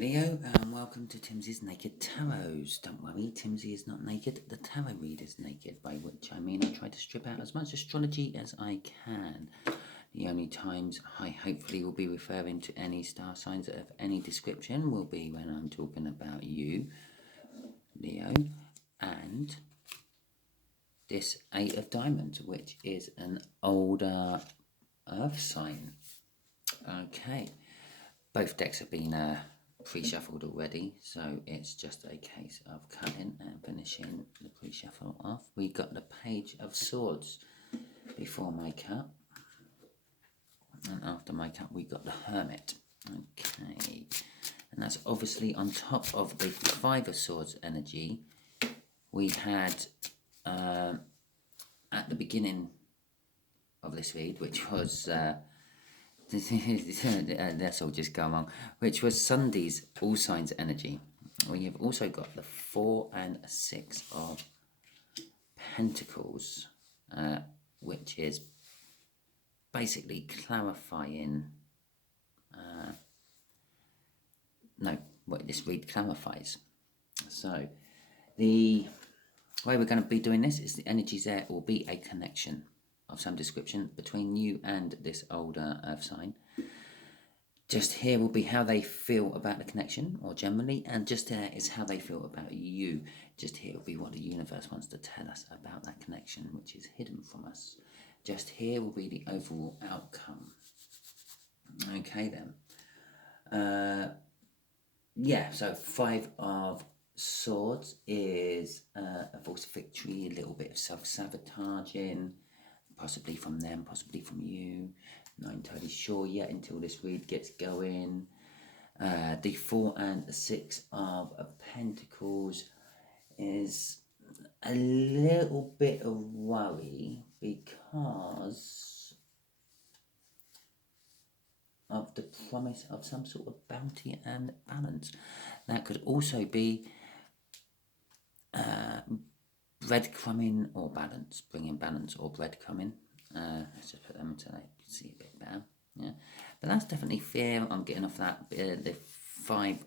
Leo, and welcome to Timsy's Naked Tarots. Don't worry, Timsy is not naked, the tarot reader's naked, by which I mean I try to strip out as much astrology as I can. The only times I hopefully will be referring to any star signs of any description will be when I'm talking about you, Leo, and this Eight of Diamonds, which is an older earth sign. Okay, both decks have been pre-shuffled already, so it's just a case of cutting and finishing the pre-shuffle off. We got the Page of Swords before my cut, and after my cut we got the Hermit. Okay, and that's obviously on top of the Five of Swords energy we had at the beginning of this read, which was that's all just gone wrong, which was Sunday's All Signs energy. We have also got the 4 and 6 of Pentacles, which is basically clarifying what this read clarifies. So the way we're going to be doing this is the energies there will be a connection of some description between you and this older earth sign. Just here will be how they feel about the connection, or generally, and just there is how they feel about you. Just here will be what the universe wants to tell us about that connection, which is hidden from us. Just here will be the overall outcome. Okay then. So 5 of Swords is a false victory, a little bit of self-sabotaging, possibly from them, possibly from you. Not entirely sure yet until this read gets going. The 4 and 6 of Pentacles is a little bit of worry because of the promise of some sort of bounty and balance. That could also be breadcrumbing or balance, bringing balance or breadcrumbing. Let's just put them so I can see a bit better. Yeah, but that's definitely fear. I'm getting off that. The 4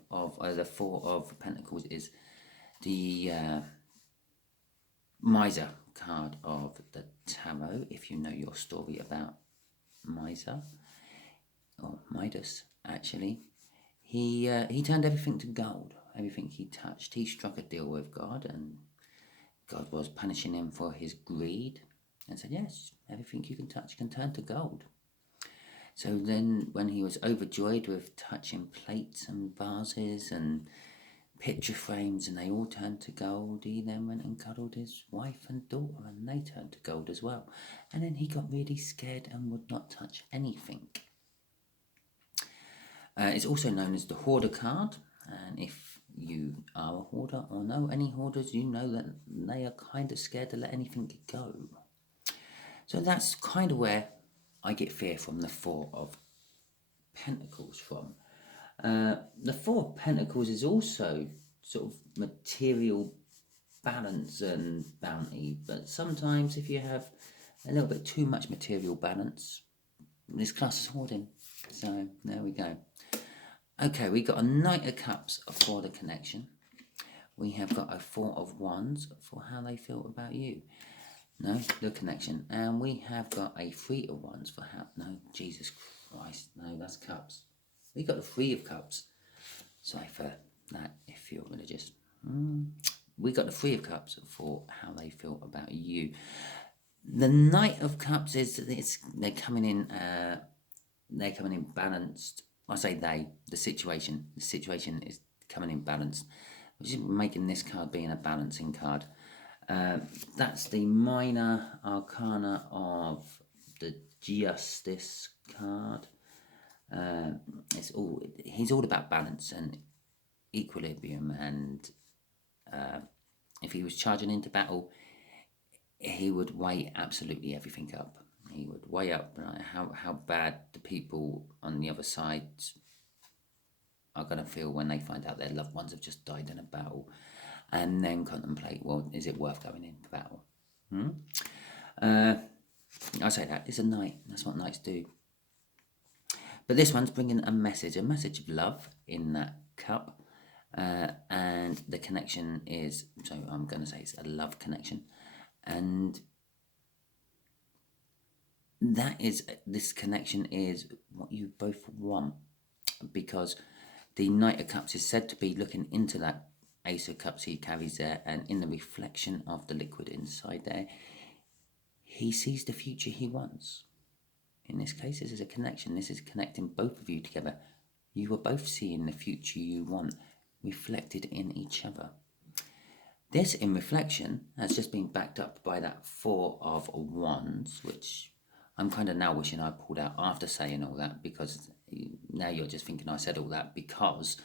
of Pentacles is the Miser card of the tarot. If you know your story about Miser or Midas, actually, he turned everything to gold. Everything he touched, he struck a deal with God, and God was punishing him for his greed and said, yes, everything you can touch can turn to gold. So then when he was overjoyed with touching plates and vases and picture frames and they all turned to gold, he then went and cuddled his wife and daughter and they turned to gold as well. And then he got really scared and would not touch anything. It's also known as the Hoarder card, and if you are a hoarder or know any hoarders, you know that they are kind of scared to let anything go. So that's kind of where I get fear from the 4 of Pentacles from. The 4 of Pentacles is also sort of material balance and bounty, but sometimes if you have a little bit too much material balance, this class is hoarding. So there we go. Okay, we got a Knight of Cups for the connection. We have got a 4 of Wands for how they feel about you. No, the connection. And we have got a 3 of Wands for how... No, Jesus Christ. No, that's Cups. We got the 3 of Cups. Sorry for that, if you're religious. We got the 3 of Cups for how they feel about you. The Knight of Cups is... They're coming in balanced. I say they, the situation. The situation is coming in balanced, which is making this card being a balancing card. That's the minor arcana of the Justice card. He's all about balance and equilibrium, and if he was charging into battle, he would weigh absolutely everything up. He would weigh up how bad the people on the other side are going to feel when they find out their loved ones have just died in a battle, and then contemplate, well, is it worth going into battle? I say that, it's a knight. That's what knights do. But this one's bringing a message of love in that cup, and the connection is, so I'm going to say it's a love connection, and this connection is what you both want, because the Knight of Cups is said to be looking into that Ace of Cups he carries there, and in the reflection of the liquid inside there, he sees the future he wants. In this case, this is a connection. This is connecting both of you together. You are both seeing the future you want reflected in each other. This, in reflection, has just been backed up by that Four of Wands, which I'm kind of now wishing I pulled out after saying all that, because now you're just thinking I said all that because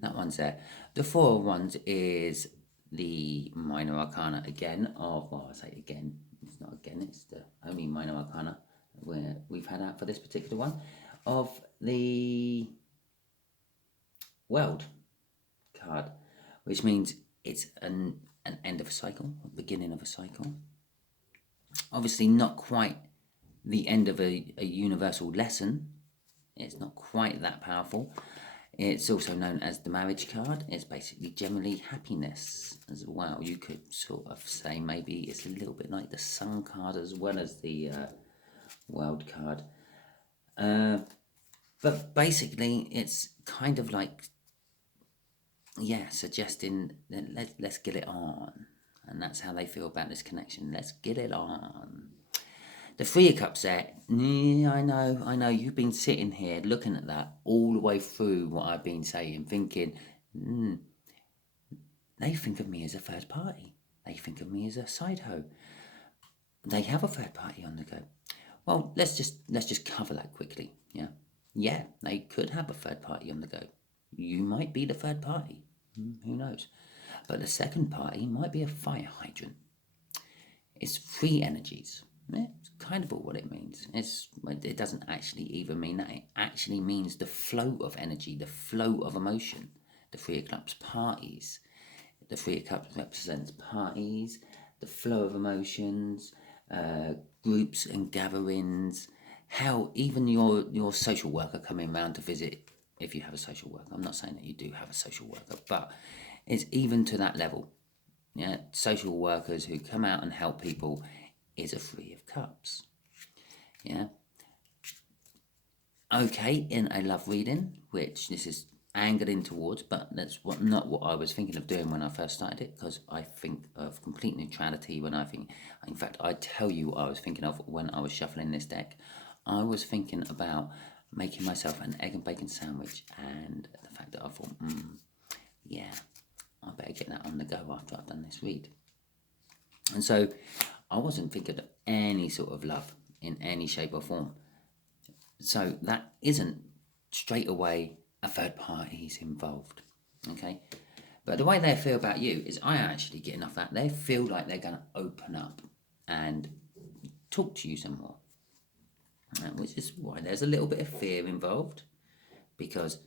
that one's there. The Four of Wands is the minor arcana again of, well, I say again, it's not again, it's the only minor arcana where we've had out for this particular one, of the World card, which means it's an end of a cycle, a beginning of a cycle. Obviously not quite the end of a universal lesson. It's not quite that powerful. It's also known as the marriage card. It's basically generally happiness as well. You could sort of say maybe it's a little bit like the Sun card as well as the World card. But basically it's kind of like, suggesting that let's get it on. And that's how they feel about this connection. Let's get it on. The Three of Cups there, I know, you've been sitting here looking at that all the way through what I've been saying, thinking, they think of me as a third party. They think of me as a side hoe. They have a third party on the go. Well, let's just cover that quickly, yeah? Yeah, they could have a third party on the go. You might be the third party, who knows? But the second party might be a fire hydrant. It's free energies. It's kind of all what it means. It doesn't actually even mean that. It actually means the flow of energy, the flow of emotion. The Three of Cups parties. The Three of Cups represents parties, the flow of emotions, groups and gatherings. Hell, even your social worker coming round to visit, if you have a social worker. I'm not saying that you do have a social worker, but it's even to that level. Yeah, social workers who come out and help people is a Three of Cups. Yeah. Okay, in a love reading, which this is angled in towards, but that's not what I was thinking of doing when I first started it, because I think of complete neutrality when I think, in fact, I tell you what I was thinking of when I was shuffling this deck. I was thinking about making myself an egg and bacon sandwich, and the fact that I thought, yeah, I better get that on the go after I've done this read. And so I wasn't thinking of any sort of love in any shape or form. So that isn't straight away a third party's involved, okay? But the way they feel about you is, I actually get enough that they feel like they're going to open up and talk to you some more, which is why there's a little bit of fear involved, because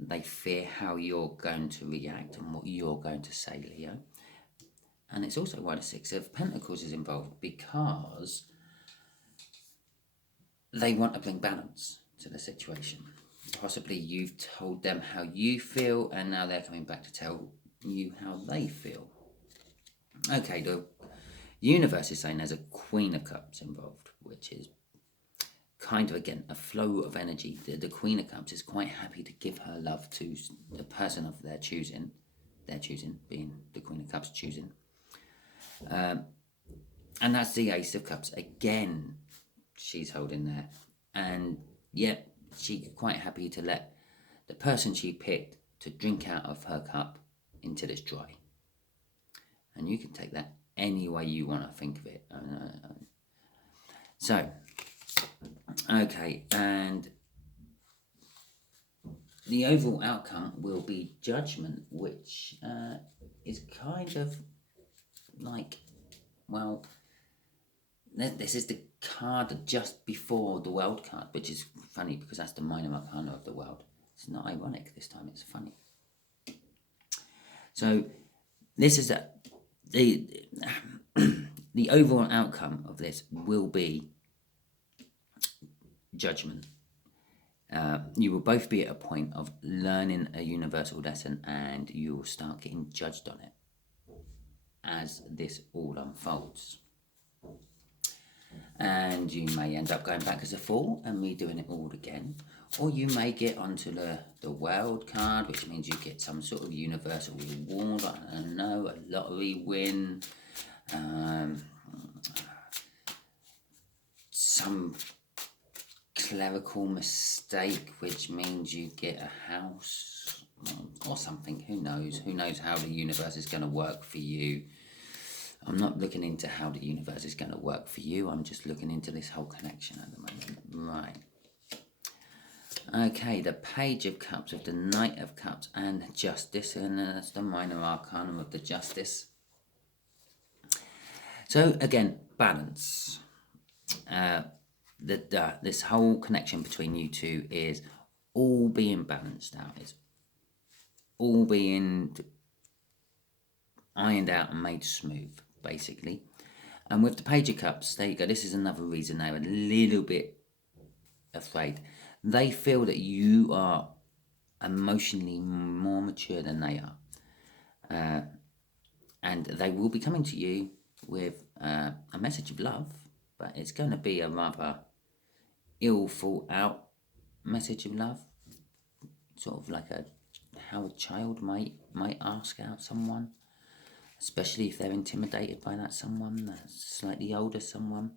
they fear how you're going to react and what you're going to say, Leo. And it's also why the Six of Pentacles is involved, because they want to bring balance to the situation. Possibly you've told them how you feel, and now they're coming back to tell you how they feel. Okay, the universe is saying there's a Queen of Cups involved, which is kind of, again, a flow of energy. The Queen of Cups is quite happy to give her love to the person of their choosing being the Queen of Cups choosing. And that's the Ace of Cups. Again, she's holding there. And yet, she's quite happy to let the person she picked to drink out of her cup until it's dry. And you can take that any way you want to think of it. So, okay, and the overall outcome will be Judgment, which is kind of like, well, this is the card just before the World card, which is funny because that's the minor arcana of the World. It's not ironic this time, it's funny. So this is the overall outcome of this will be Judgment. you will both be at a point of learning a universal lesson, and you will start getting judged on it as this all unfolds. And you may end up going back as a fool and redoing it all again. Or you may get onto the world card, which means you get some sort of universal reward. I don't know, a lottery win, some clerical mistake, which means you get a house or something. Who knows? Who knows how the universe is going to work for you? I'm not looking into how the universe is going to work for you. I'm just looking into this whole connection at the moment. Right. Okay, the Page of Cups with the Knight of Cups and Justice, and that's the minor arcana of the Justice. So again, balance. This whole connection between you two is all being balanced out. It's all being ironed out and made smooth, basically. And with the Page of Cups, there you go. This is another reason they're a little bit afraid. They feel that you are emotionally more mature than they are. And they will be coming to you with a message of love, but it's going to be a rather ill thought out message of love. Sort of like how a child might ask out someone, especially if they're intimidated by that someone, slightly older someone.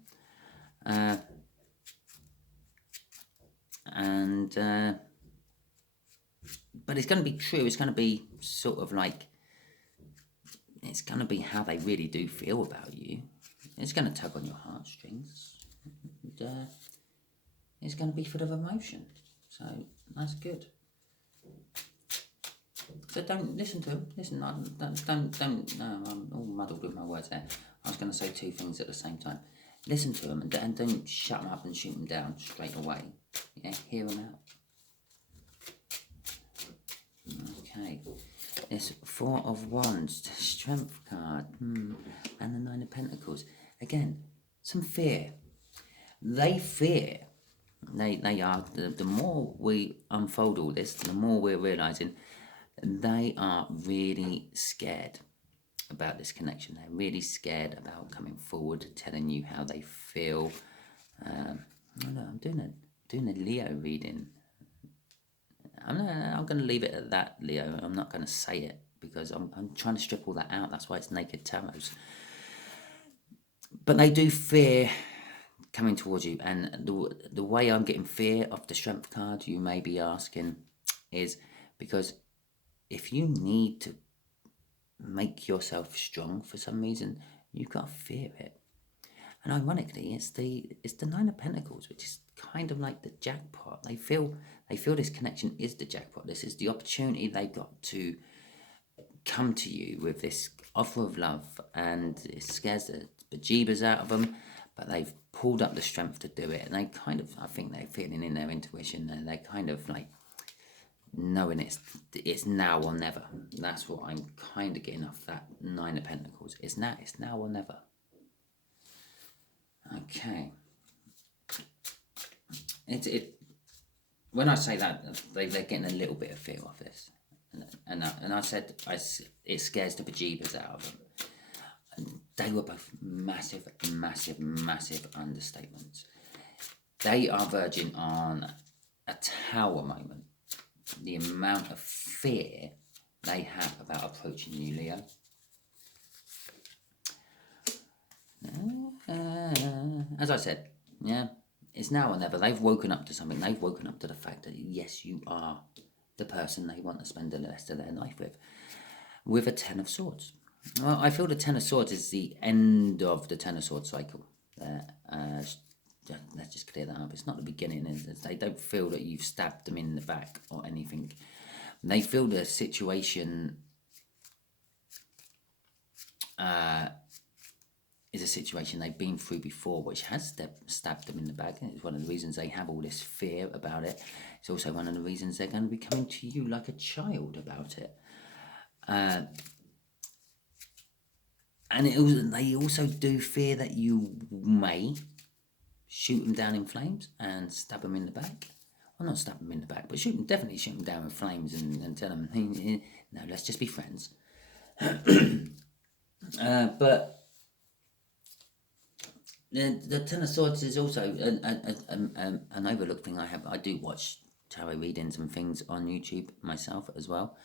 But it's going to be true. It's going to be sort of like, it's going to be how they really do feel about you. It's going to tug on your heartstrings. And, it's going to be full of emotion. So that's good. So don't listen to them. Listen, don't. No, I'm all muddled with my words there. I was going to say two things at the same time. Listen to them and don't shut them up and shoot them down straight away. Yeah, hear them out. Okay. This Four of Wands, the Strength card, and the Nine of Pentacles. Again, some fear. They fear. They are. The more we unfold all this, the more we're realising they are really scared about this connection. They're really scared about coming forward, telling you how they feel. I'm doing a Leo reading. I'm going to leave it at that, Leo. I'm not going to say it because I'm trying to strip all that out. That's why it's Naked Tarot. But they do fear coming towards you. And the way I'm getting fear off the Strength card, you may be asking, is because if you need to make yourself strong for some reason, you've got to fear it. And ironically, it's the Nine of Pentacles, which is kind of like the jackpot. They feel this connection is the jackpot. This is the opportunity they got to come to you with this offer of love, and it scares the bejeebers out of them, but they've pulled up the strength to do it. And they kind of, I think they're feeling in their intuition, and they're kind of like knowing it's now or never. That's what I'm kind of getting off that Nine of Pentacles. It's now or never. Okay. When I say that, they're getting a little bit of fear off this, and I said it scares the bejeebers out of them. And they were both massive understatements. They are verging on a tower moment. The amount of fear they have about approaching you, Leo. As I said, yeah, it's now or never. They've woken up to something. They've woken up to the fact that, yes, you are the person they want to spend the rest of their life with a Ten of Swords. Well, I feel the Ten of Swords is the end of the Ten of Swords cycle. Let's just clear that up. It's not the beginning. They don't feel that you've stabbed them in the back or anything. They feel the situation is a situation they've been through before, which has stabbed them in the back. And it's one of the reasons they have all this fear about it. It's also one of the reasons they're going to be coming to you like a child about it. And they also do fear that you may shoot them down in flames and stab them in the back. Well, not stab them in the back, but definitely shoot them down with flames and tell them, no, let's just be friends. But the Ten of Swords is also an overlooked thing. I do watch tarot readings and things on YouTube myself as well.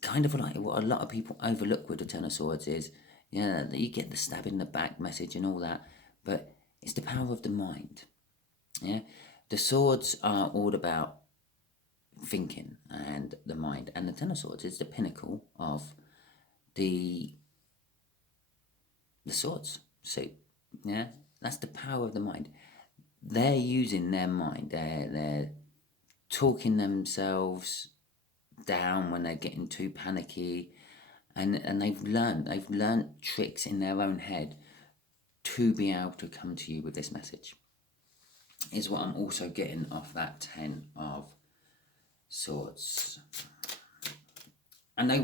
Kind of like what a lot of people overlook with the Ten of Swords is, you get the stab in the back message and all that, but it's the power of the mind. Yeah, the swords are all about thinking and the mind, and the Ten of Swords is the pinnacle of the swords. So, yeah, that's the power of the mind. They're using their mind. They're talking themselves down when they're getting too panicky, and they've learned tricks in their own head to be able to come to you with this message. Is what I'm also getting off that Ten of Swords. And they're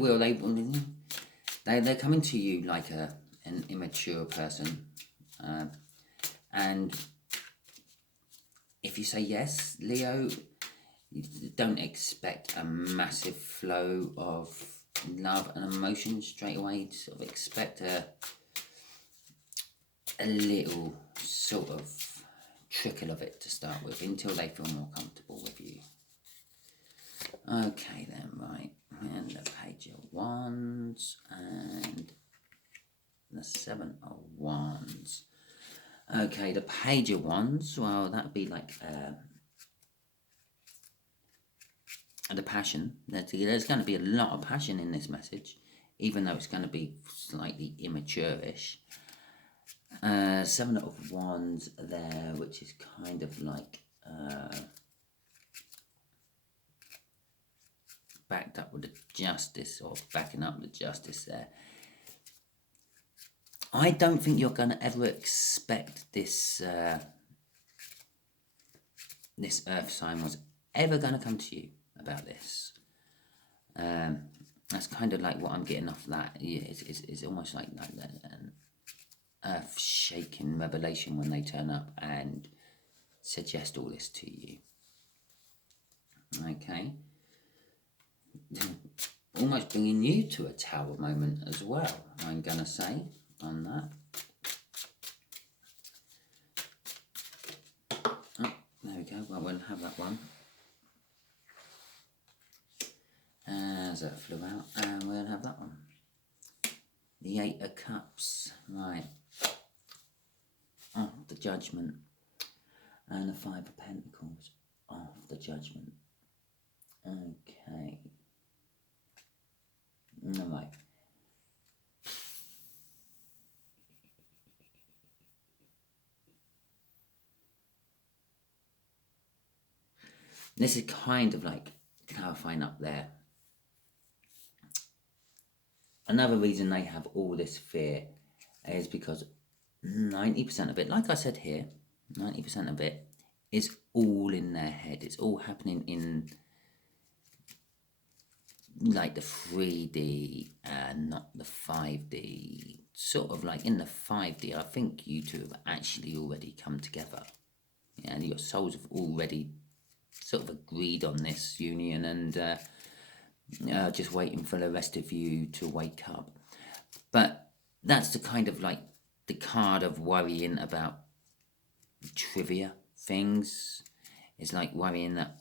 coming to you like an immature person, and if you say yes, Leo, you don't expect a massive flow of love and emotion straight away. Sort of expect a little sort of trickle of it to start with until they feel more comfortable with you. Okay then, right, and the Page of Wands and the Seven of Wands. Okay, the Page of Wands, well, that'd be like the passion. There's going to be a lot of passion in this message, even though it's going to be slightly immature-ish. Seven of Wands there, which is kind of like backed up with the Justice, or backing up the Justice there. I don't think you're going to ever expect this this Earth sign was ever going to come to you about this. That's kind of like what I'm getting off that. Yeah, it's almost like an earth-shaking revelation when they turn up and suggest all this to you. Okay. Almost bringing you to a Tower moment as well, I'm going to say, on that. Oh, there we go. Well, we'll have that one. As that flew out, and we'll have that one. The Eight of Cups, right. Off the Judgment. And the Five of Pentacles, off the Judgment. Okay. All right. This is kind of like clarifying up there. Another reason they have all this fear is because 90% of it, like I said here, 90% of it is all in their head. It's all happening in like the 3D and not the 5D. Sort of like in the 5D, I think you two have actually already come together. Yeah, and your souls have already sort of agreed on this union, and just waiting for the rest of you to wake up. But that's the kind of like the card of worrying about trivia things. It's like worrying that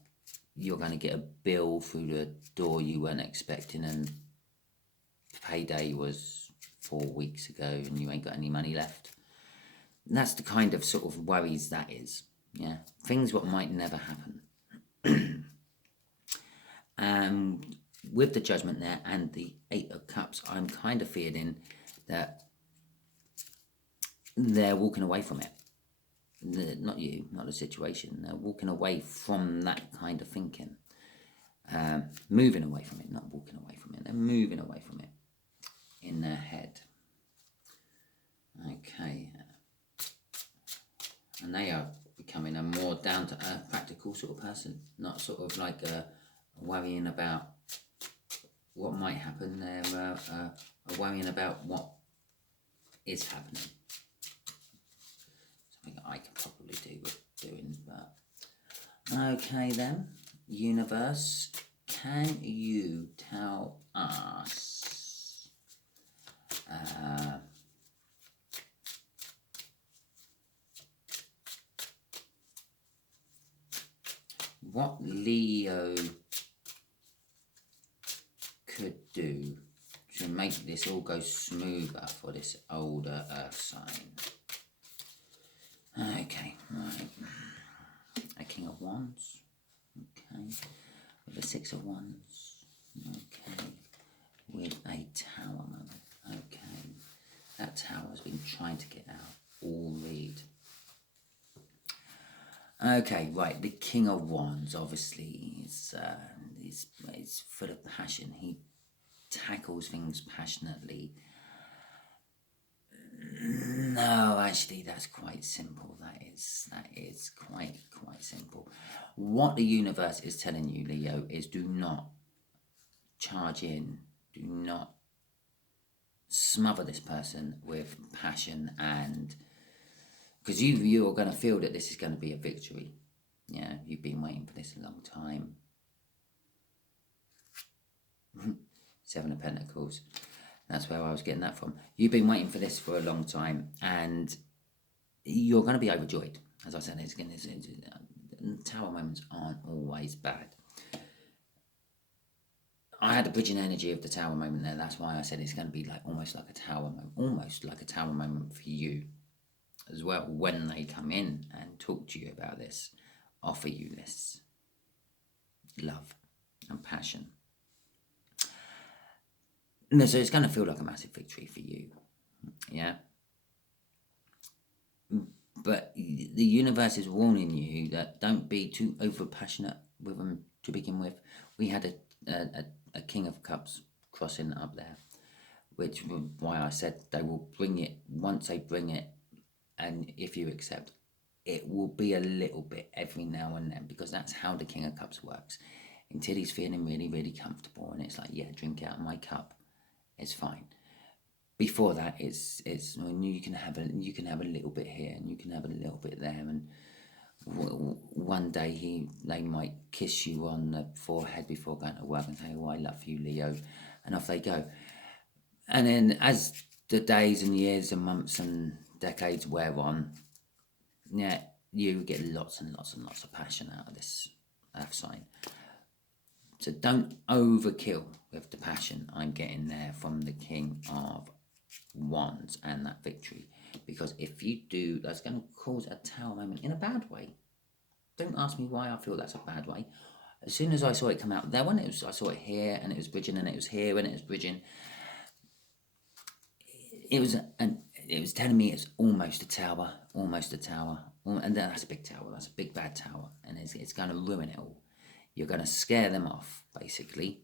you're going to get a bill through the door you weren't expecting, and payday was 4 weeks ago and you ain't got any money left. And that's the kind of sort of worries that is. Yeah, things what might never happen. And with the Judgment there and the Eight of Cups, I'm kind of feeling that they're walking away from it. Not you, not the situation. They're walking away from that kind of thinking. Moving away from it, not walking away from it. They're moving away from it in their head. Okay. And they are becoming a more down-to-earth, practical sort of person. Not sort of like worrying about what might happen. They're worrying about what is happening. Something I can probably do with doing, but Okay then, universe, can you tell us what Leo could do to make this all go smoother for this older earth sign? Okay, right. A King of Wands. Okay. With a Six of Wands. Okay. With a Tower moment. Okay. That Tower has been trying to get out all read. Okay, right. The King of Wands obviously is full of passion. He tackles things passionately. No, actually, that's quite simple. That is quite simple. What the universe is telling you, Leo, is do not charge in. Do not smother this person with passion, and because you are going to feel that this is going to be a victory. Yeah, you've been waiting for this a long time. Seven of Pentacles. That's where I was getting that from. You've been waiting for this for a long time, and you're going to be overjoyed. As I said, Tower moments aren't always bad. I had the bridging energy of the Tower moment there. That's why I said it's going to be like almost like a Tower moment for you as well when they come in and talk to you about this, offer you this love and passion. So it's going to feel like a massive victory for you, yeah? But the universe is warning you that don't be too over passionate with them to begin with. We had a King of Cups crossing up there, which why I said they will bring it once they bring it, and if you accept, it will be a little bit every now and then, because that's how the King of Cups works. Until he's feeling really, really comfortable, and it's like, yeah, drink out of my cup, it's fine. Before that, it's when you can have a little bit here and you can have a little bit there, and one day they might kiss you on the forehead before going to work and say, "Oh, I love you, Leo," and off they go. And then as the days and years and months and decades wear on, yeah, you get lots and lots and lots of passion out of this earth sign. So don't overkill with the passion I'm getting there from the King of Wands and that victory, because if you do, that's going to cause a Tower moment in a bad way. Don't ask me why I feel that's a bad way. As soon as I saw it come out there, I saw it here and it was bridging, and it was here and it was bridging, it was telling me it's almost a tower, and that's a big tower, that's a big bad tower, and it's going to ruin it all. You're going to scare them off, basically.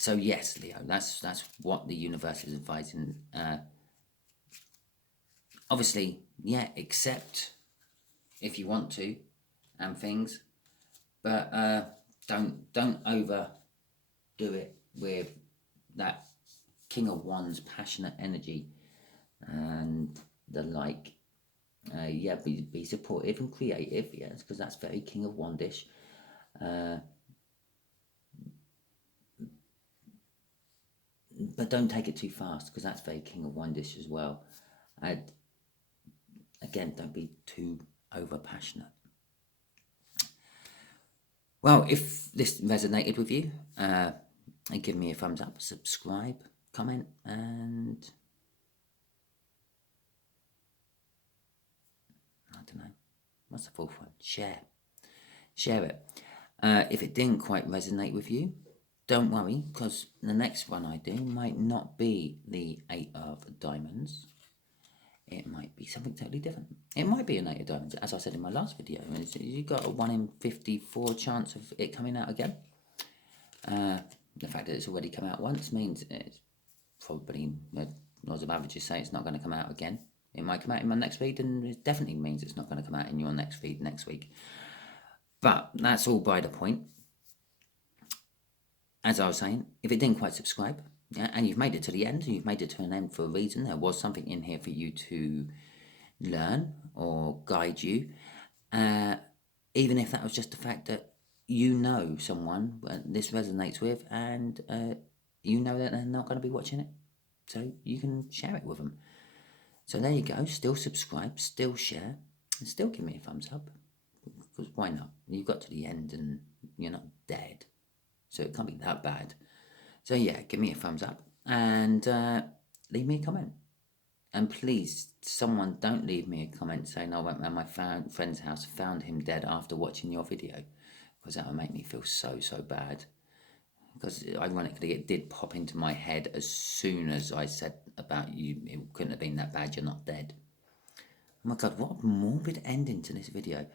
So yes, Leo, that's what the universe is advising. Obviously, yeah, accept if you want to, and things, but don't overdo it with that King of Wands passionate energy and the like. Yeah, be supportive and creative, yes, because that's very King of Wandish. But don't take it too fast, because that's very King of Wandish as well. Again, don't be too over passionate. Well, if this resonated with you, give me a thumbs up, subscribe, comment, and I don't know, what's the fourth one? Share it. If it didn't quite resonate with you, don't worry, because the next one I do might not be the 8 of Diamonds. It might be something totally different. It might be an 8 of Diamonds, as I said in my last video. You got a 1 in 54 chance of it coming out again. The fact that it's already come out once means it's probably, the laws of averages say it's not going to come out again. It might come out in my next feed, and it definitely means it's not going to come out in your next feed next week. But that's all by the point. As I was saying, if it didn't quite subscribe, yeah, and you've made it to the end, you've made it to an end for a reason, there was something in here for you to learn or guide you, Even if that was just the fact that you know someone this resonates with, and you know that they're not going to be watching it, so you can share it with them. So there you go. Still subscribe, still share, and still give me a thumbs up. Because why not? You got to the end and you're not dead, so it can't be that bad. So yeah, give me a thumbs up and leave me a comment. And please, someone don't leave me a comment saying I went round my friend's house, found him dead after watching your video, because that would make me feel so bad. Because ironically, it did pop into my head as soon as I said about you, it couldn't have been that bad, you're not dead. Oh my god, what a morbid ending to this video.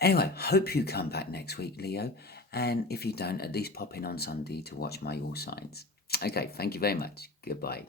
Anyway, hope you come back next week, Leo. And if you don't, at least pop in on Sunday to watch my All Signs. Okay, thank you very much. Goodbye.